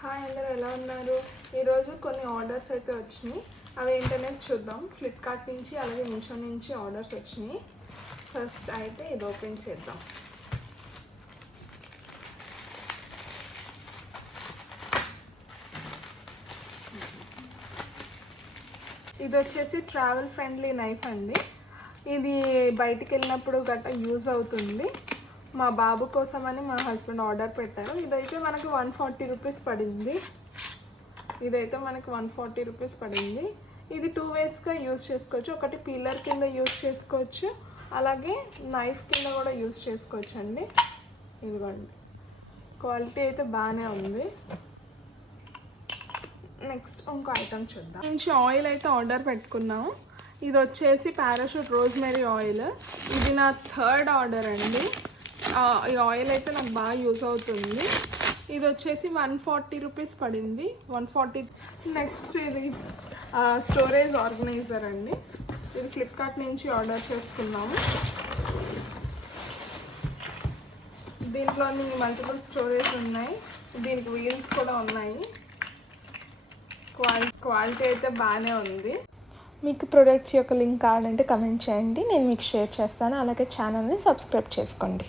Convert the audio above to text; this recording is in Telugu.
హాయ్ అందరూ ఎలా ఉన్నారు? ఈరోజు కొన్ని ఆర్డర్స్ అయితే వచ్చినాయి. అవి ఏంటనేది చూద్దాం. ఫ్లిప్కార్ట్ నుంచి అలాగే మీషో నుంచి ఆర్డర్స్ వచ్చినాయి. ఫస్ట్ అయితే ఇది ఓపెన్ చేద్దాం. ఇది వచ్చేసి ట్రావెల్ ఫ్రెండ్లీ నైఫ్ అండి. ఇది బయటికి వెళ్ళినప్పుడు గట్రా యూజ్ అవుతుంది. మా బాబు కోసమని మా హస్బెండ్ ఆర్డర్ పెట్టారు. ఇదైతే మనకి 140 రూపీస్ పడింది. ఇది 2 వేస్గా యూజ్ చేసుకోవచ్చు. ఒకటి పీలర్ కింద యూజ్ చేసుకోవచ్చు, అలాగే నైఫ్ కింద కూడా యూజ్ చేసుకోవచ్చు అండి. ఇదిగోండి, క్వాలిటీ అయితే బాగానే ఉంది. నెక్స్ట్ ఇంకో ఐటమ్ చూద్దాం. నుంచి ఆయిల్ అయితే ఆర్డర్ పెట్టుకున్నాము. ఇది వచ్చేసి పారాషూట్ రోజ్మెరీ ఆయిల్. ఇది నా 3rd ఆర్డర్ అండి. ఈ ఆయిల్ అయితే నాకు బాగా యూజ్ అవుతుంది. ఇది వచ్చేసి 140 రూపీస్ పడింది. 140. నెక్స్ట్ ఇది స్టోరేజ్ ఆర్గనైజర్ అండి. ఇది ఫ్లిప్కార్ట్ నుంచి ఆర్డర్ చేసుకున్నాము. దీంట్లోని మల్టిపుల్ స్టోరేజ్ ఉన్నాయి. దీనికి వీల్స్ కూడా ఉన్నాయి. క్వాలిటీ అయితే బాగానే ఉంది. మీకు ప్రొడక్ట్స్ యొక్క లింక్ కావాలంటే కమెంట్ చేయండి, నేను మీకు షేర్ చేస్తాను. అలాగే ఛానల్ని సబ్స్క్రైబ్ చేసుకోండి.